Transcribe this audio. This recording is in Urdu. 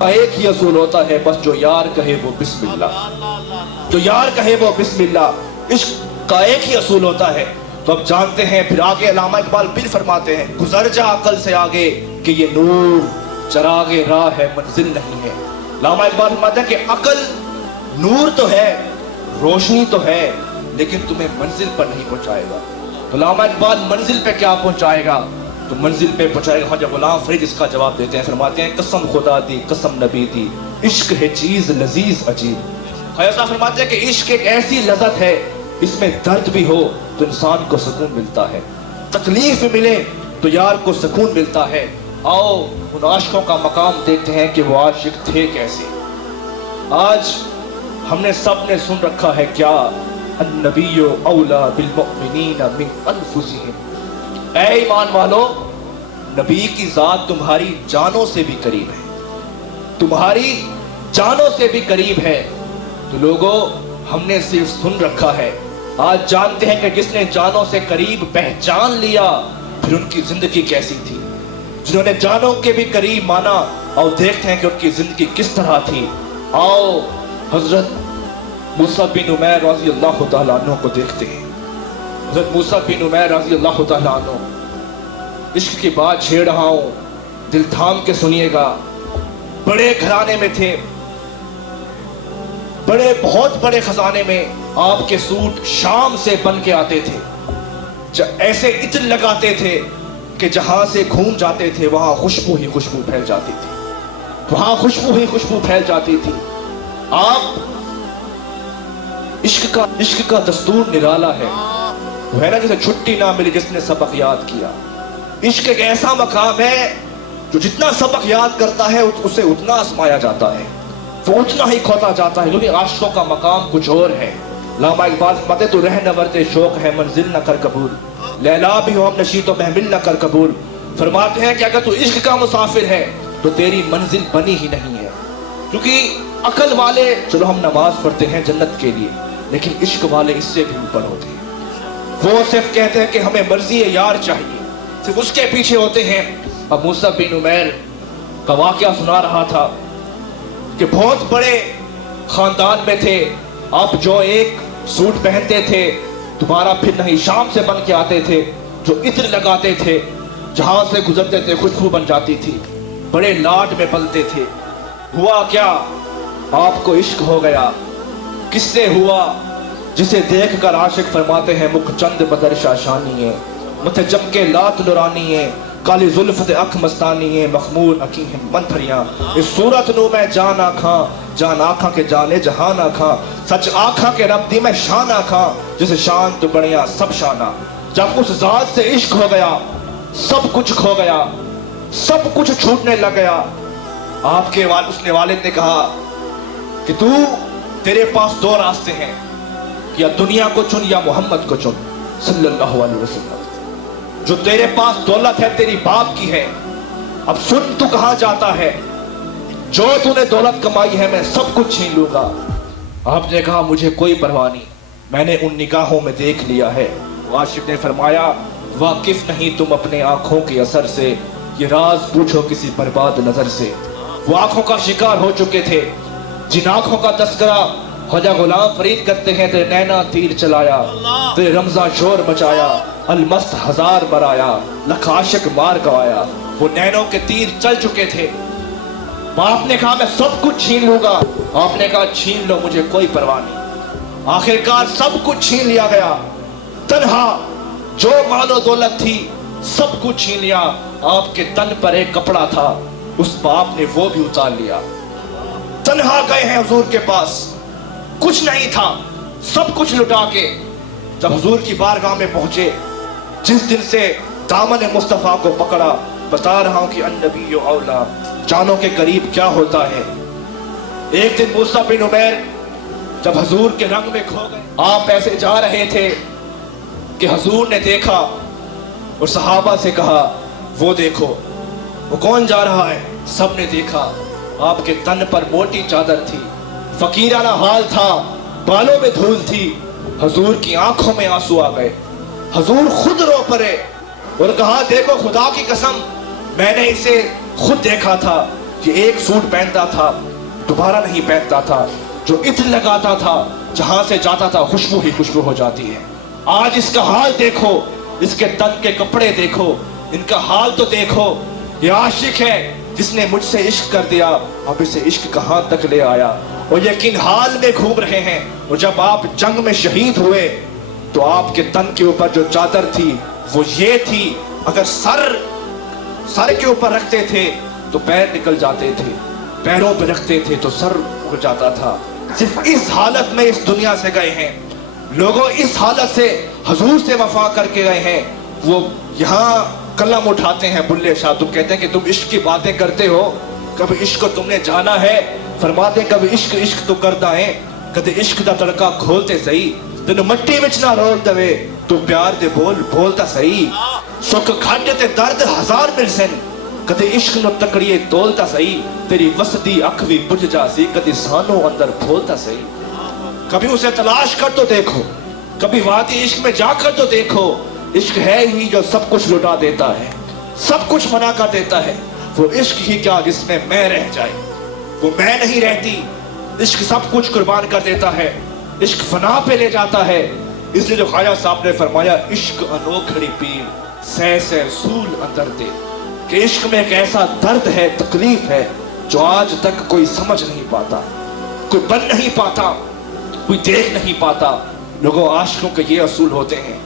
ایک ہی اصول ہوتا ہے بس، جو یار کہے وہ بسم اللہ، جو یار کہے وہ بسم اللہ، عشق کا ایک ہی اصول ہوتا ہے۔ تو اب جانتے ہیں پھر آگے علامہ اقبال پھر فرماتے ہیں، گزر جا عقل سے آگے کہ یہ نور چراغ راہ ہے منزل نہیں ہے۔ علامہ اقبال فرماتے ہیں کہ عقل نور تو ہے، روشنی تو ہے، لیکن تمہیں منزل پر نہیں پہنچائے گا۔ تو علامہ اقبال منزل پہ کیا پہنچائے گا؟ تو منزل پہ پہنچائے گا خواجہ غلام فرید اس کا جواب دیتے ہیں، فرماتے ہیں قسم خدا دی قسم نبی دی، عشق ہے چیز لذیذ عجیب۔ خواجہ صاحب فرماتے ہیں کہ عشق ایک ایسی لذت ہے، اس میں درد بھی ہو تو انسان کو سکون ملتا ہے، تکلیف بھی ملے تو یار کو سکون ملتا ہے۔ آؤ ان عاشقوں کا مقام دیکھتے ہیں کہ وہ عاشق تھے کیسے۔ آج ہم نے سب نے سن رکھا ہے کیا، النبی اولا بالمؤمنین من انفسہم، اے ایمان والو نبی کی ذات تمہاری جانوں سے بھی قریب ہے، تمہاری جانوں سے بھی قریب ہے۔ تو لوگوں ہم نے صرف سن رکھا ہے، آج جانتے ہیں کہ جس نے جانوں سے قریب پہچان لیا پھر ان کی زندگی کیسی تھی۔ جنہوں نے جانوں کے بھی قریب مانا اور دیکھتے ہیں کہ ان کی زندگی کس طرح تھی۔ آؤ حضرت موسیٰ بن عمیر رضی اللہ تعالیٰ عنہ کو دیکھتے ہیں۔ حضرت موسیٰ بن عمیر رضی اللہ تعالیٰ عنہ، عشق کی بات چھیڑ رہا ہوں، دل تھام کے سنیے گا۔ بڑے گھرانے میں تھے، بہت بڑے خزانے میں آپ کے سوٹ شام سے بن کے آتے تھے، ایسے عطر لگاتے تھے کہ جہاں سے گھوم جاتے تھے وہاں خوشبو ہی خوشبو پھیل جاتی تھی، وہاں خوشبو ہی خوشبو پھیل جاتی تھی۔ آپ عشق کا دستور نرالا ہے، وہ ہے نا جسے چھٹی نہ ملی جس نے سبق یاد کیا۔ عشق ایک ایسا مقام ہے جو جتنا سبق یاد کرتا ہے اسے اتنا آزمایا جاتا ہے، وہ اتنا ہی کھوتا جاتا ہے، کیونکہ عاشقوں کا مقام کچھ اور ہے۔ علامہ اقبال فرماتے تو رہ نورد شوق ہے منزل نہ کر قبول، لیلا بھی ہو ہم نشی تو محمل نہ کر قبول۔ فرماتے ہیں کہ اگر تو عشق کا مسافر ہے تو تیری منزل بنی ہی نہیں ہے، کیونکہ عقل والے چلو ہم نماز پڑھتے ہیں جنت کے لیے، لیکن عشق والے اس سے بھی اوپر ہوتے ہیں۔ وہ صرف کہتے ہیں کہ ہمیں مرضی یار چاہیے، صرف اس کے پیچھے ہوتے ہیں۔ اب موسیٰ بن عمیر کا واقعہ سنا رہا تھا کہ بہت بڑے خاندان میں تھے، آپ جو ایک سوٹ پہنتے تھے دوبارہ پھر نہیں، شام سے بن کے آتے تھے، جو عطر لگاتے تھے جہاں سے گزرتے تھے خوشبو بن جاتی تھی، بڑے لاڈ میں پلتے تھے۔ ہوا کیا؟ آپ کو عشق ہو گیا۔ کس سے ہوا؟ جسے دیکھ کر عاشق فرماتے ہیں مکھ چند بدر شاشانی ہے، متھے جم کے لات نورانی ہے، کالی زلفت اکھ مستانی ہے، مخمور اکی ہیں منتھریاں، اس صورت نو میں جان آکھاں، جان آکھاں کے جانے جہان آکھاں، سچ آکھاں کے رب دی میں شان آکھاں، جسے شان تو بڑھیا سب شانہ۔ جب اس ذات سے عشق ہو گیا سب کچھ کھو گیا، سب کچھ چھوٹنے لگ گیا۔ آپ کے اس نے والد نے کہا کہ تیرے پاس دو راستے ہیں، یا دنیا کو چن یا محمد کو چن صلی اللہ علیہ وسلم۔ جو تیرے پاس دولت ہے تیری باپ کی ہے، اب سن تو کہاں جاتا ہے، جو تو نے دولت کمائی ہے میں سب کچھ چھین لوں گا۔ آپ نے کہا مجھے کوئی پرواہ نہیں، میں نے ان نگاہوں میں دیکھ لیا ہے۔ عاشق نے فرمایا واقف نہیں تم اپنے آنکھوں کے اثر سے، یہ راز پوچھو کسی برباد نظر سے۔ وہ آنکھوں کا شکار ہو چکے تھے، جن آنکھوں کا تذکرہ خواجہ غلام فرید کرتے ہیں، تیرے نینا تیر چلایا، تیرے رمضاں شور مچایا، المست ہزار برایا، لکھ عاشق مار گوایا۔ وہ نینوں کے تیر چل چکے تھے۔ باپ نے کہا میں سب کچھ چھین لوں گا، آپ نے کہا چھین لو مجھے کوئی پرواہ نہیں۔ آخرکار سب کچھ چھین لیا گیا، تنہا جو مال و دولت تھی سب کچھ چھین لیا۔ آپ کے تن پر ایک کپڑا تھا، اس باپ نے وہ بھی اتار لیا۔ تنہا گئے ہیں حضور کے پاس، کچھ نہیں تھا، سب کچھ لٹا کے جب حضور کی بارگاہ میں پہنچے، جس دن سے دامن مصطفیٰ کو پکڑا، بتا رہا ہوں کہ النبی اولا، جانوں کے قریب کیا ہوتا ہے۔ ایک دن موسیٰ بن عمیر جب حضور کے رنگ میں کھو گئے، آپ ایسے جا رہے تھے کہ حضور نے دیکھا اور صحابہ سے کہا وہ دیکھو وہ کون جا رہا ہے۔ سب نے دیکھا، آپ کے تن پر موٹی چادر تھی، فقیرانہ حال تھا، بالوں میں دھول تھی۔ حضور کی آنکھوں میں آنسو آ گئے، حضور خود رو پڑے اور کہا دیکھو خدا کی قسم میں نے اسے خود دیکھا تھا، کہ ایک سوٹ پہنتا تھا دوبارہ نہیں پہنتا تھا، جو عطر لگاتا تھا جہاں سے جاتا تھا خوشبو ہی خوشبو ہو جاتی ہے۔ آج اس کا حال دیکھو، اس کے تن کے کپڑے دیکھو، ان کا حال تو دیکھو۔ یہ عاشق ہے جس نے مجھ سے عشق کر دیا، اب اسے عشق کہاں تک لے آیا۔ اور یقین حال میں گھوم رہے ہیں، اور جب آپ جنگ میں شہید ہوئے تو آپ کے تن کے اوپر جو چادر تھی وہ یہ تھی، اگر سر کے اوپر رکھتے تھے تو پیر نکل جاتے تھے، پیروں پہ رکھتے تھے تو سر ہو جاتا تھا۔ صرف اس حالت میں اس دنیا سے گئے ہیں لوگوں، اس حالت سے حضور سے وفا کر کے گئے ہیں۔ وہ یہاں قلم اٹھاتے ہیں بلے شاہ، تم کہتے ہیں کہ تم عشق کی باتیں کرتے ہو، کبھی عشق کو تم نے جانا ہے؟ فرماتے ہیں کبھی عشق عشق تو کرتا ہے، کدے عشق دا تڑکا کھولتے صحیح، تینوں مٹی وچ نہ رول دے تو پیار دے بولتا صحیح۔ سکھ کھڈ تے درد ہزار مل سن، کدے عشق نو تکڑیے تولتا صحیح، تیری وسدی اکھ بھی بجھ جا سی، کدے سانو اندر پھولتا صحیح۔ کبھی اسے تلاش کر تو دیکھو، کبھی وادی عشق میں جا کر تو دیکھو، عشق ہے ہی جو سب کچھ لٹا دیتا ہے، سب کچھ منع کر دیتا ہے۔ وہ عشق ہی کیا جس میں میں رہ جائے، وہ میں نہیں رہتی۔ عشق سب کچھ قربان کر دیتا ہے، عشق فنا پہ لے جاتا ہے۔ اس لیے جو خواجہ صاحب نے فرمایا عشق انوکھڑی پیر سہ سول اندر دے، کہ عشق میں ایک ایسا درد ہے، تکلیف ہے جو آج تک کوئی سمجھ نہیں پاتا، کوئی بن نہیں پاتا، کوئی دیکھ نہیں پاتا۔ لوگوں عاشقوں کے یہ اصول ہوتے ہیں۔